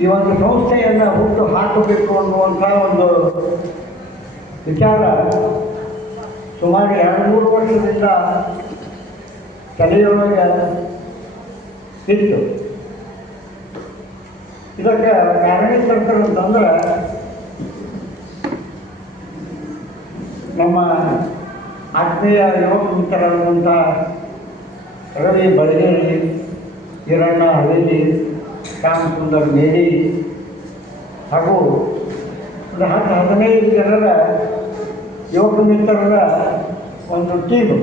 ಈ ಒಂದು ಸಂಸ್ಥೆಯನ್ನು ಹುಟ್ಟು ಹಾಕಬೇಕು ಅನ್ನುವಂಥ ಒಂದು ವಿಚಾರ ಸುಮಾರು ಎರಡು ಮೂರು ವರ್ಷದಿಂದ ತಲೆಯೊಳಗೆ ಇತ್ತು. ಇದಕ್ಕೆ ಕಾರಣೀಕರ್ತರು ಅಂತಂದ್ರೆ ನಮ್ಮ ಆತ್ಮೀಯ ಯುವಕ ಮಿತ್ರರಾದಂಥ ರವಿ ಬಳಿಯಲ್ಲಿ ಹಿರಣ್ಣ ಹವೇಲಿ ಶ್ಯಾಮಸುಂದರ್ ಮೇಡಿ ಹಾಗೂ ಒಂದು ಹತ್ತು ಹದಿನೈದು ಜನರ ಯುವಕ ಮಿತ್ರರ ಒಂದು ಟೀಮು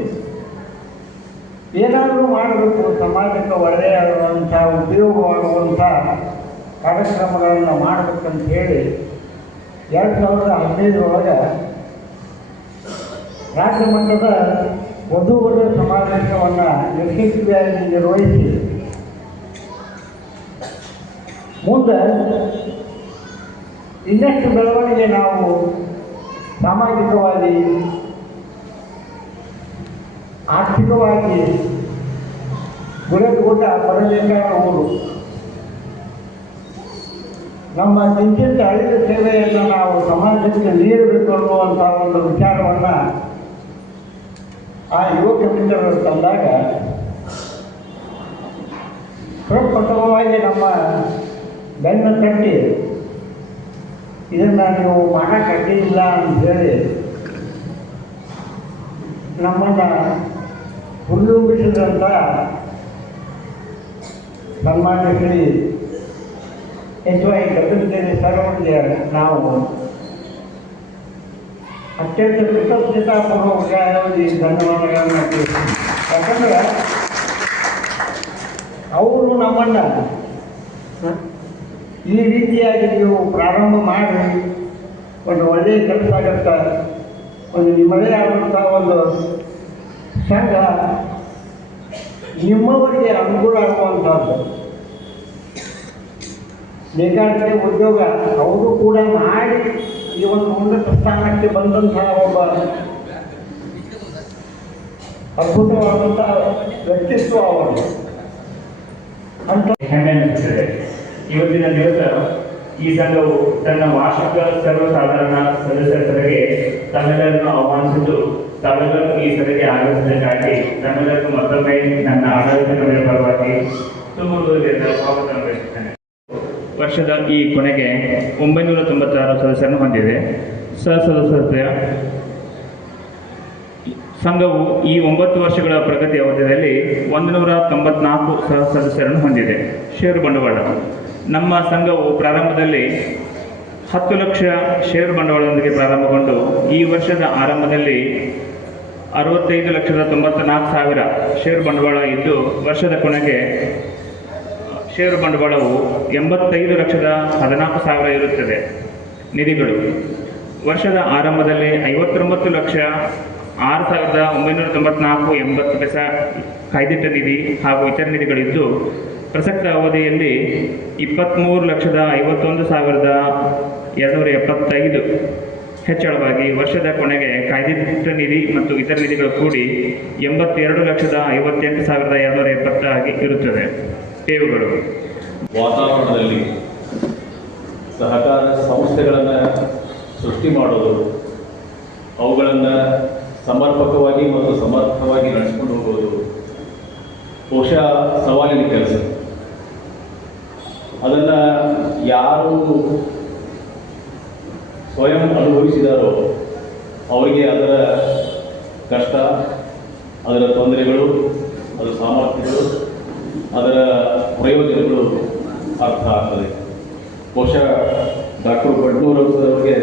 ಏನಾದರೂ ಮಾಡಬೇಕು, ಸಮಾಜಕ್ಕೆ ಒಳ್ಳೆಯಾಗುವಂಥ, ಉಪಯೋಗವಾಗುವಂಥ ಕಾರ್ಯಕ್ರಮಗಳನ್ನು ಮಾಡಬೇಕಂತ ಹೇಳಿ ಎರಡು ಸಾವಿರದ ಹದಿನೈದರೊಳಗೆ ರಾಜ್ಯ ಮಟ್ಟದ ವಧುವರ ಸಮಾವೇಶವನ್ನು ಯಶಸ್ವಿಯಾಗಿ ನಿರ್ವಹಿಸಿ ಮುಂದೆ ಇನ್ನಷ್ಟು ಬೆಳವಣಿಗೆ ನಾವು ಸಾಮಾಜಿಕವಾಗಿ, ಆರ್ಥಿಕವಾಗಿ ಗುರುತ ಬರಬೇಕಾದ ನಮ್ಮ ಚಿಂತಿತ ಅಳಿದ ಸೇವೆಯನ್ನು ನಾವು ಸಮಾಜಕ್ಕೆ ನೀಡಬೇಕು ಅನ್ನುವಂಥ ಒಂದು ವಿಚಾರವನ್ನು ಆ ಯುವಕ ಮಿತ್ರರು ತಂದಾಗ ಪ್ರಪ್ರಥಮವಾಗಿ ನಮ್ಮ ಬೆನ್ನ ತಟ್ಟಿ ಇದನ್ನು ನೀವು ಮಾಡೋಕ್ಕೆ ಇಲ್ಲ ಅಂತ ಹೇಳಿ ನಮ್ಮನ್ನು ಹುಲ್ಲುಂಬಿಸಿದಂಥ ಸನ್ಮಾನ್ಯ ಶ್ರೀ ಎಚ್ ವೈ ಅತ್ಯಂತ ಅವರಿಗೆ ನಾವು ಅತ್ಯಂತ ಈ ಧನ್ಯವಾದಗಳನ್ನು ಯಾಕಂದ್ರೆ ಅವರು ನಮ್ಮನ್ನು ಈ ರೀತಿಯಾಗಿ ನೀವು ಪ್ರಾರಂಭ ಮಾಡಿ, ಒಂದು ಒಳ್ಳೆಯ ಕೆಲಸ ಆಗತ್ತೆ ಒಂದು ನಿಮ್ಮದೇ ಆದಂಥ ಒಂದು ಸಂಘ ನಿಮ್ಮವರಿಗೆ ಅನುಕೂಲ ಆಗುವಂಥದ್ದು. ಬೇಕಾದರೆ ಉದ್ಯೋಗ ಅವರು ಕೂಡ ಮಾಡಿ ಈ ಒಂದು ಉನ್ನತ ಸ್ಥಾನಕ್ಕೆ ಬಂದಂತಹ ಒಬ್ಬ ಅದ್ಭುತವಾದಂತಹ ವ್ಯಕ್ತಿತ್ವ ಅವರು. ಅಂತ ಹೆಮ್ಮೆ ಅನಿಸುತ್ತದೆ ಇವತ್ತಿನ ದಿವಸ ಈ ಸಂಘವು ತನ್ನ ವಾರ್ಷಿಕ ಸರ್ವಸಾಧಾರಣ ಸದಸ್ಯರ ಸಭೆಗೆ ತಮ್ಮೆಲ್ಲರನ್ನು ಆಹ್ವಾನಿಸಿದ್ದು, ತಾವೆಲ್ಲರೂ ಈ ಸಭೆಗೆ ಆಗಮಿಸಿದ್ದಕ್ಕಾಗಿ ತಮ್ಮೆಲ್ಲರಿಗೂ ಮತ್ತೊಮ್ಮೆ ನನ್ನ ಆಡಳಿತ ಪರವಾಗಿ ತುಂಬ ಸ್ವಾಗತ ಬಯಸುತ್ತೇನೆ ವರ್ಷದ ಈ ಕೊನೆಗೆ ಒಂಬೈನೂರ ತೊಂಬತ್ತಾರು ಸದಸ್ಯರನ್ನು ಹೊಂದಿದೆ. ಸಹ ಸಂಘವು ಈ ಒಂಬತ್ತು ವರ್ಷಗಳ ಪ್ರಗತಿ ಅವಧಿಯಲ್ಲಿ ಒಂದು ನೂರ ತೊಂಬತ್ನಾಲ್ಕು ಸಹ ಸದಸ್ಯರನ್ನು ಹೊಂದಿದೆ. ಷೇರು ಬಂಡವಾಳ. ನಮ್ಮ ಸಂಘವು ಪ್ರಾರಂಭದಲ್ಲಿ ಹತ್ತು ಲಕ್ಷ ಷೇರು ಬಂಡವಾಳದೊಂದಿಗೆ ಪ್ರಾರಂಭಗೊಂಡು ಈ ವರ್ಷದ ಆರಂಭದಲ್ಲಿ ಅರವತ್ತೈದು ಲಕ್ಷದ ತೊಂಬತ್ತ ಸಾವಿರ ಷೇರು ಬಂಡವಾಳ ಇದ್ದು ವರ್ಷದ ಕೊನೆಗೆ ಷೇರು ಬಂಡವಾಳವು ಎಂಬತ್ತೈದು ಲಕ್ಷದ ಹದಿನಾಲ್ಕು ಸಾವಿರ ಇರುತ್ತದೆ. ನಿಧಿಗಳು, ವರ್ಷದ ಆರಂಭದಲ್ಲಿ ಐವತ್ತೊಂಬತ್ತು ಲಕ್ಷ ಆರು ಸಾವಿರದ ಒಂಬೈನೂರ ತೊಂಬತ್ನಾಲ್ಕು ಎಂಬತ್ತು ಪೈಸ ಕಾಯ್ದಿಟ್ಟ ನಿಧಿ ಹಾಗೂ ಇತರ ನಿಧಿಗಳಿದ್ದು ಪ್ರಸಕ್ತ ಅವಧಿಯಲ್ಲಿ ಇಪ್ಪತ್ತ್ಮೂರು ಲಕ್ಷದ ಐವತ್ತೊಂದು ಸಾವಿರದ ಎರಡುನೂರ ಎಪ್ಪತ್ತೈದು ಹೆಚ್ಚಳವಾಗಿ ವರ್ಷದ ಕೊನೆಗೆ ಕಾಯ್ದಿಟ್ಟ ನಿಧಿ ಮತ್ತು ಇತರ ನಿಧಿಗಳು ಕೂಡಿ ಎಂಬತ್ತೆರಡು ಲಕ್ಷದ ಐವತ್ತೆಂಟು ಸಾವಿರದ ಎರಡುನೂರ ಎಪ್ಪತ್ತಾಗಿ ಇರುತ್ತದೆ. ಸೇವೆಗಳು ವಾತಾವರಣದಲ್ಲಿ ಸಹಕಾರ ಸಂಸ್ಥೆಗಳನ್ನು ಸೃಷ್ಟಿ ಮಾಡೋದು, ಅವುಗಳನ್ನು ಸಮರ್ಪಕವಾಗಿ ಮತ್ತು ಸಮರ್ಥವಾಗಿ ನಡೆಸಿಕೊಂಡು ಹೋಗೋದು, ಬಹುಶಃ ಸವಾಲಿನ ಕೆಲಸ. ಅದನ್ನು ಯಾರು ಸ್ವಯಂ ಅನುಭವಿಸಿದಾರೋ ಅವರಿಗೆ ಅದರ ಕಷ್ಟ, ಅದರ ತೊಂದರೆಗಳು, ಅದರ ಸಾಮರ್ಥ್ಯಗಳು, ಅದರ ಪ್ರಯೋಜನಗಳು ಅರ್ಥ ಆಗ್ತದೆ. ಬಹುಶಃ ಡಾಕ್ಟರ್ ಬಡ್ನೂರವರಿಗೆ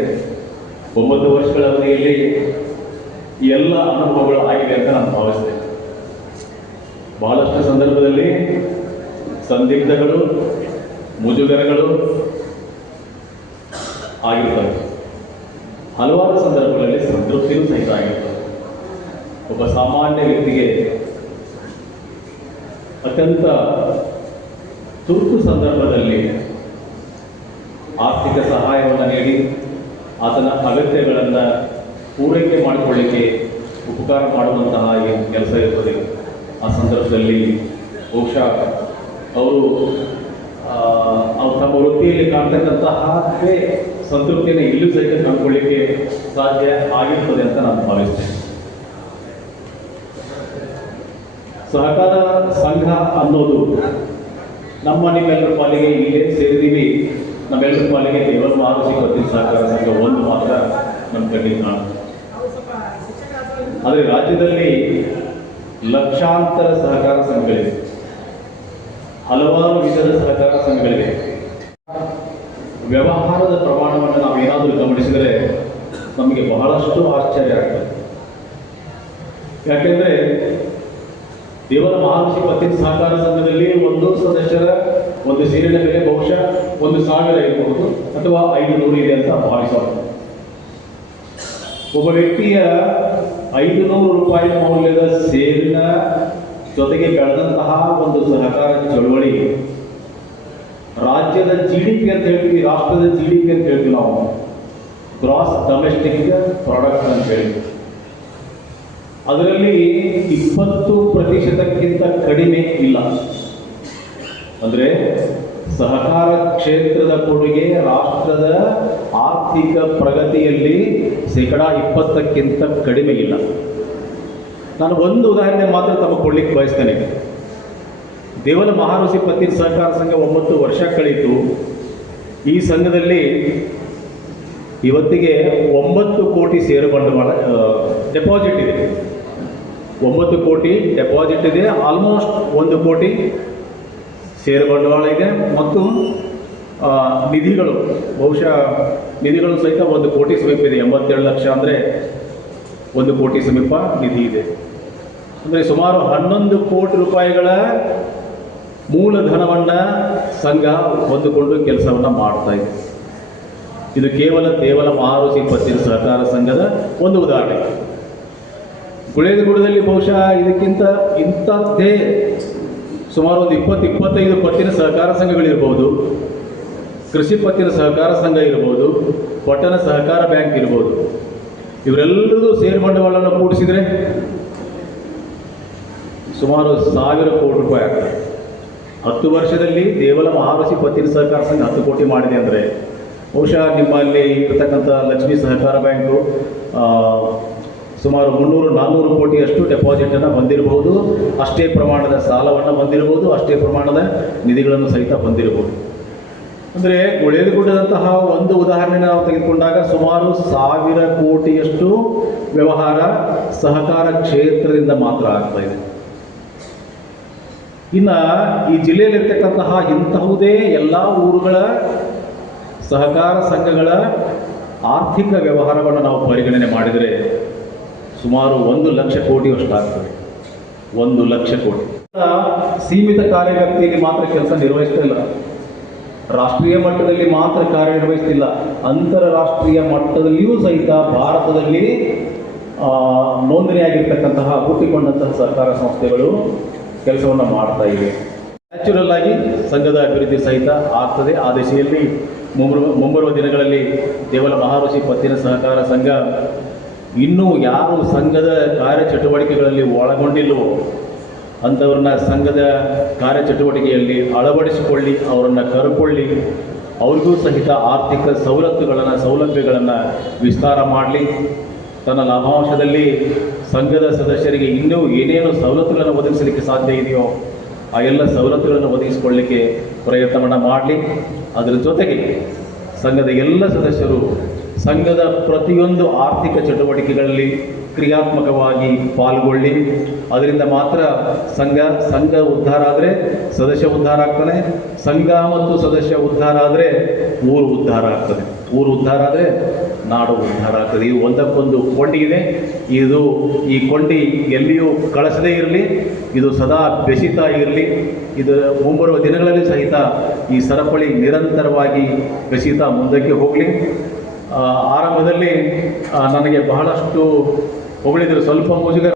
ಒಂಬತ್ತು ವರ್ಷಗಳ ಅವಧಿಯಲ್ಲಿ ಎಲ್ಲ ಅನುಭವಗಳು ಆಗಿವೆ ಅಂತ ನಾನು ಭಾವಿಸ್ತೇನೆ. ಬಹಳಷ್ಟು ಸಂದರ್ಭದಲ್ಲಿ ಸಂದಿಗ್ಧಗಳು ಮುಜುಗರಗಳು ಆಗಿರ್ತವೆ ಹಲವಾರು ಸಂದರ್ಭಗಳಲ್ಲಿ ಸಂತೃಪ್ತಿಯೂ ಸಹಿತ ಆಗಿರ್ತವೆ ಒಬ್ಬ ಸಾಮಾನ್ಯ ವ್ಯಕ್ತಿಗೆ ಅತ್ಯಂತ ತುರ್ತು ಸಂದರ್ಭದಲ್ಲಿ ಆರ್ಥಿಕ ಸಹಾಯವನ್ನು ನೀಡಿ ಆತನ ಅಗತ್ಯಗಳನ್ನು ಪೂರೈಕೆ ಮಾಡಿಕೊಳ್ಳಿಕ್ಕೆ ಉಪಕಾರ ಮಾಡುವಂತಹ ಏನು ಕೆಲಸ ಇರ್ತದೆ. ಆ ಸಂದರ್ಭದಲ್ಲಿ ಬಹುಶಃ ಅವರು ಅವ್ರು ತಮ್ಮ ವೃತ್ತಿಯಲ್ಲಿ ಕಾಣ್ತಕ್ಕಂತಹ ಸಂತೃಪ್ತಿಯನ್ನು ಇಲ್ಲೂ ಸಹಿತ ಕಂಡುಕೊಳ್ಳಿಕ್ಕೆ ಸಾಧ್ಯ ಆಗಿರ್ತದೆ ಅಂತ ನಾನು ಭಾವಿಸ್ತೇನೆ. ಸಹಕಾರ ಸಂಘ ಅನ್ನೋದು ನಮ್ಮ ನಿಮ್ಮೆಲ್ಲರ ಪಾಲಿಗೆ ಇಲ್ಲೇ ಸೇರಿದೀವಿ ನಮ್ಮೆಲ್ಲರ ಪಾಲಿಗೆ ಮಹಾರುಷಿ ಪತ್ತಿ ಸಹಕಾರ ಸಂಘ, ಒಂದು ಮಾತ್ರ ನಮ್ಮ ಕಣ್ಣಿಗೆ ಕಾಣುತ್ತೆ. ಆದರೆ ರಾಜ್ಯದಲ್ಲಿ ಲಕ್ಷಾಂತರ ಸಹಕಾರ ಸಂಘಗಳಿವೆ. ಹಲವಾರು ವಿಧದ ಸಹಕಾರ ಸಂಘಗಳಿವೆ. ವ್ಯವಹಾರದ ಪ್ರಮಾಣವನ್ನು ನಾವು ಏನಾದರೂ ಗಮನಿಸಿದರೆ ನಮಗೆ ಬಹಳಷ್ಟು ಆಶ್ಚರ್ಯ ಆಗ್ತದೆ. ಯಾಕೆಂದ್ರೆ ದೇವರ ಮಹಾಲಕ್ಷ್ಮಿ ಪತ್ತಿನ ಸಹಕಾರ ಸಂಘದಲ್ಲಿ ಒಂದು ಸದಸ್ಯರ ಒಂದು ಸೇರಿನ ಬೆಲೆ ಬಹುಶಃ ಒಂದು ಸಾವಿರ ಇರಬಹುದು ಅಥವಾ ಐದು ನೂರು ಇದೆ ಅಂತ ಭಾವಿಸೋಣ ಒಬ್ಬ ವ್ಯಕ್ತಿಯ ಐದು ನೂರು ರೂಪಾಯಿ ಮೌಲ್ಯದ ಸೇರಿನ ಜೊತೆಗೆ ಬೆಳೆದಂತಹ ಒಂದು ಸಹಕಾರ ಚಳುವಳಿ. ರಾಜ್ಯದ ಜಿ ಡಿ ಪಿ ಅಂತ ಹೇಳ್ತೀವಿ, ರಾಷ್ಟ್ರದ ಜಿ ಡಿ ಪಿ ಅಂತ ಹೇಳ್ತೀವಿ ನಾವು. ಗ್ರಾಸ್ ಡೊಮೆಸ್ಟಿಕ್ ಪ್ರಾಡಕ್ಟ್ ಅಂತ ಹೇಳಿ. ಅದರಲ್ಲಿ ಇಪ್ಪತ್ತು ಪ್ರತಿಶತಕ್ಕಿಂತ ಕಡಿಮೆ ಇಲ್ಲ. ಅಂದರೆ ಸಹಕಾರ ಕ್ಷೇತ್ರದ ಕೊಡುಗೆ ರಾಷ್ಟ್ರದ ಆರ್ಥಿಕ ಪ್ರಗತಿಯಲ್ಲಿ ಶೇಕಡಾ ಇಪ್ಪತ್ತಕ್ಕಿಂತ ಕಡಿಮೆ ಇಲ್ಲ. ನಾನು ಒಂದು ಉದಾಹರಣೆ ಮಾತ್ರ ತಮಗೆ ಕೊಡ್ಲಿಕ್ಕೆ ಬಯಸ್ತೇನೆ. ದೇವನ ಮಹಾರುಷಿ ಪತ್ತಿನ ಸಹಕಾರ ಸಂಘ ಒಂಬತ್ತು ವರ್ಷ ಕಳೀತು ಈ ಸಂಘದಲ್ಲಿ ಇವತ್ತಿಗೆ ಒಂಬತ್ತು ಕೋಟಿ ಷೇರು ಬಂಡವಾಳ ಡೆಪಾಸಿಟ್ ಇದೆ. ಒಂಬತ್ತು ಕೋಟಿ ಡೆಪಾಸಿಟ್ ಇದೆ ಆಲ್ಮೋಸ್ಟ್ ಒಂದು ಕೋಟಿ ಷೇರು ಬಂಡವಾಳ ಇದೆ. ಮತ್ತು ನಿಧಿಗಳು, ಬಹುಶಃ ನಿಧಿಗಳು ಸಹಿತ ಒಂದು ಕೋಟಿ ಸ್ವೀಪ್ ಇದೆ ಎಂಬತ್ತೇಳು ಲಕ್ಷ ಅಂದರೆ ಒಂದು ಕೋಟಿ ಸಮೀಪ ನಿಧಿ ಇದೆ. ಅಂದರೆ ಸುಮಾರು ಹನ್ನೊಂದು ಕೋಟಿ ರೂಪಾಯಿಗಳ ಮೂಲಧನವನ್ನು ಸಂಘ ಹೊಂದಿಕೊಂಡು ಕೆಲಸವನ್ನು ಮಾಡ್ತಾ ಇದೆ. ಇದು ಕೇವಲ ಕೇವಲ ಮಾರುತಿ ಪತ್ತಿನ ಸಹಕಾರ ಸಂಘದ ಒಂದು ಉದಾಹರಣೆ. ಗುಳೇದಗುಡದಲ್ಲಿ ಬಹುಶಃ ಇದಕ್ಕಿಂತ ಇಂಥದ್ದೇ ಸುಮಾರು ಒಂದು ಇಪ್ಪತ್ತು, ಇಪ್ಪತ್ತೈದು ಪತ್ತಿನ ಸಹಕಾರ ಸಂಘಗಳಿರ್ಬೋದು. ಕೃಷಿ ಪತ್ತಿನ ಸಹಕಾರ ಸಂಘ ಇರ್ಬೋದು, ಪಟ್ಟಣ ಸಹಕಾರ ಬ್ಯಾಂಕ್ ಇರ್ಬೋದು. ಇವರೆಲ್ಲರೂ ಸೇರ್ ಬಂಡವಾಳವನ್ನು ಕೂಡಿಸಿದರೆ ಸುಮಾರು ಸಾವಿರ ಕೋಟಿ ರೂಪಾಯಿ ಆಗ್ತದೆ. ಹತ್ತು ವರ್ಷದಲ್ಲಿ ದೇವಲ ಮಹಾರಸಿ ಪತ್ತಿನ ಸಹಕಾರ ಸಂಘ ಹತ್ತು ಕೋಟಿ ಮಾಡಿದೆ ಅಂದರೆ ಬಹುಶಃ ನಿಮ್ಮಲ್ಲಿ ಇರತಕ್ಕಂಥ ಲಕ್ಷ್ಮಿ ಸಹಕಾರ ಬ್ಯಾಂಕು ಸುಮಾರು ಮುನ್ನೂರು ನಾನ್ನೂರು ಕೋಟಿಯಷ್ಟು ಡೆಪಾಸಿಟನ್ನು ಹೊಂದಿರಬಹುದು ಅಷ್ಟೇ ಪ್ರಮಾಣದ ಸಾಲವನ್ನು ಹೊಂದಿರಬಹುದು ಅಷ್ಟೇ ಪ್ರಮಾಣದ ನಿಧಿಗಳನ್ನು ಸಹಿತ ಹೊಂದಿರಬಹುದು ಅಂದರೆ ಗುಳೇದಗುಡ್ಡದಂತಹ ಒಂದು ಉದಾಹರಣೆ ನಾವು ತೆಗೆದುಕೊಂಡಾಗ ಸುಮಾರು ಸಾವಿರ ಕೋಟಿಯಷ್ಟು ವ್ಯವಹಾರ ಸಹಕಾರ ಕ್ಷೇತ್ರದಿಂದ ಮಾತ್ರ ಆಗ್ತಾ ಇದೆ. ಇನ್ನು ಈ ಜಿಲ್ಲೆಯಲ್ಲಿರ್ತಕ್ಕಂತಹ ಇಂತಹುದೇ ಎಲ್ಲ ಊರುಗಳ ಸಹಕಾರ ಸಂಘಗಳ ಆರ್ಥಿಕ ವ್ಯವಹಾರವನ್ನು ನಾವು ಪರಿಗಣನೆ ಮಾಡಿದರೆ ಸುಮಾರು ಒಂದು ಲಕ್ಷ ಕೋಟಿಯಷ್ಟು ಆಗ್ತದೆ. ಒಂದು ಲಕ್ಷ ಕೋಟಿ. ಸೀಮಿತ ಕಾರ್ಯವ್ಯಾಪ್ತಿಯಲ್ಲಿ ಮಾತ್ರ ಕೆಲಸ ನಿರ್ವಹಿಸ್ತಾ ಇಲ್ಲ. ರಾಷ್ಟ್ರೀಯ ಮಟ್ಟದಲ್ಲಿ ಮಾತ್ರ ಕಾರ್ಯನಿರ್ವಹಿಸ್ತಿಲ್ಲ ಅಂತಾರಾಷ್ಟ್ರೀಯ ಮಟ್ಟದಲ್ಲಿಯೂ ಸಹಿತ ಭಾರತದಲ್ಲಿ ನೋಂದಣಿಯಾಗಿರ್ತಕ್ಕಂತಹ ಹುಟ್ಟಿಕೊಂಡಂತಹ ಸರ್ಕಾರ ಸಂಸ್ಥೆಗಳು ಕೆಲಸವನ್ನು ಮಾಡ್ತಾ ಇವೆ. ನ್ಯಾಚುರಲ್ ಆಗಿ ಸಂಘದ ಅಭಿವೃದ್ಧಿ ಸಹಿತ ಆಗ್ತದೆ. ಆ ದಿಶೆಯಲ್ಲಿ ಮುಂಬರುವ ಮುಂಬರುವ ದಿನಗಳಲ್ಲಿ ದೇವಲ ಮಹಾರುಷಿ ಪತ್ತಿನ ಸಹಕಾರ ಸಂಘ ಇನ್ನೂ ಯಾರು ಸಂಘದ ಕಾರ್ಯಚಟುವಟಿಕೆಗಳಲ್ಲಿ ಒಳಗೊಂಡಿಲ್ಲವೋ ಅಂಥವ್ರನ್ನ ಸಂಘದ ಕಾರ್ಯಚಟುವಟಿಕೆಯಲ್ಲಿ ಅಳವಡಿಸಿಕೊಳ್ಳಿ, ಅವರನ್ನು ಕರ್ಕೊಳ್ಳಿ. ಅವ್ರಿಗೂ ಸಹಿತ ಆರ್ಥಿಕ ಸವಲತ್ತುಗಳನ್ನು, ಸೌಲಭ್ಯಗಳನ್ನು ವಿಸ್ತಾರ ಮಾಡಲಿ. ತನ್ನ ಲಾಭಾಂಶದಲ್ಲಿ ಸಂಘದ ಸದಸ್ಯರಿಗೆ ಇನ್ನೂ ಏನೇನು ಸವಲತ್ತುಗಳನ್ನು ಒದಗಿಸಲಿಕ್ಕೆ ಸಾಧ್ಯ ಇದೆಯೋ, ಆ ಎಲ್ಲ ಸವಲತ್ತುಗಳನ್ನು ಒದಗಿಸಿಕೊಳ್ಳಲಿಕ್ಕೆ ಪ್ರಯತ್ನವನ್ನು ಮಾಡಲಿ. ಅದರ ಜೊತೆಗೆ ಸಂಘದ ಎಲ್ಲ ಸದಸ್ಯರು, ಸಂಘದ ಪ್ರತಿಯೊಂದು ಆರ್ಥಿಕ ಚಟುವಟಿಕೆಗಳಲ್ಲಿ ಕ್ರಿಯಾತ್ಮಕವಾಗಿ ಪಾಲ್ಗೊಳ್ಳಿ. ಅದರಿಂದ ಮಾತ್ರ ಸಂಘ ಸಂಘ ಉದ್ಧಾರ ಆದರೆ ಸದಸ್ಯ ಉದ್ಧಾರ ಆಗ್ತಾನೆ. ಸಂಘ ಮತ್ತು ಸದಸ್ಯ ಉದ್ಧಾರ ಆದರೆ ಊರು ಉದ್ಧಾರ ಆಗ್ತದೆ. ಊರು ಉದ್ಧಾರ ಆದರೆ ನಾಡು ಉದ್ಧಾರ ಆಗ್ತದೆ. ಇದು ಒಂದಕ್ಕೊಂದು ಕೊಂಡಿ ಇದೆ. ಇದು ಈ ಕೊಂಡಿ ಎಲ್ಲಿಯೂ ಕಳಿಸದೇ ಇರಲಿ. ಇದು ಸದಾ ಬೆಸಿತಾ ಇರಲಿ. ಇದು ಮುಂಬರುವ ದಿನಗಳಲ್ಲಿ ಸಹಿತ ಈ ಸರಪಳಿ ನಿರಂತರವಾಗಿ ಬೆಸೀತಾ ಮುಂದಕ್ಕೆ ಹೋಗಲಿ. ಆರಂಭದಲ್ಲಿ ನನಗೆ ಬಹಳಷ್ಟು ಹೊಗಳಿದ್ರು ಸ್ವಲ್ಪ ಮುಜುಗರ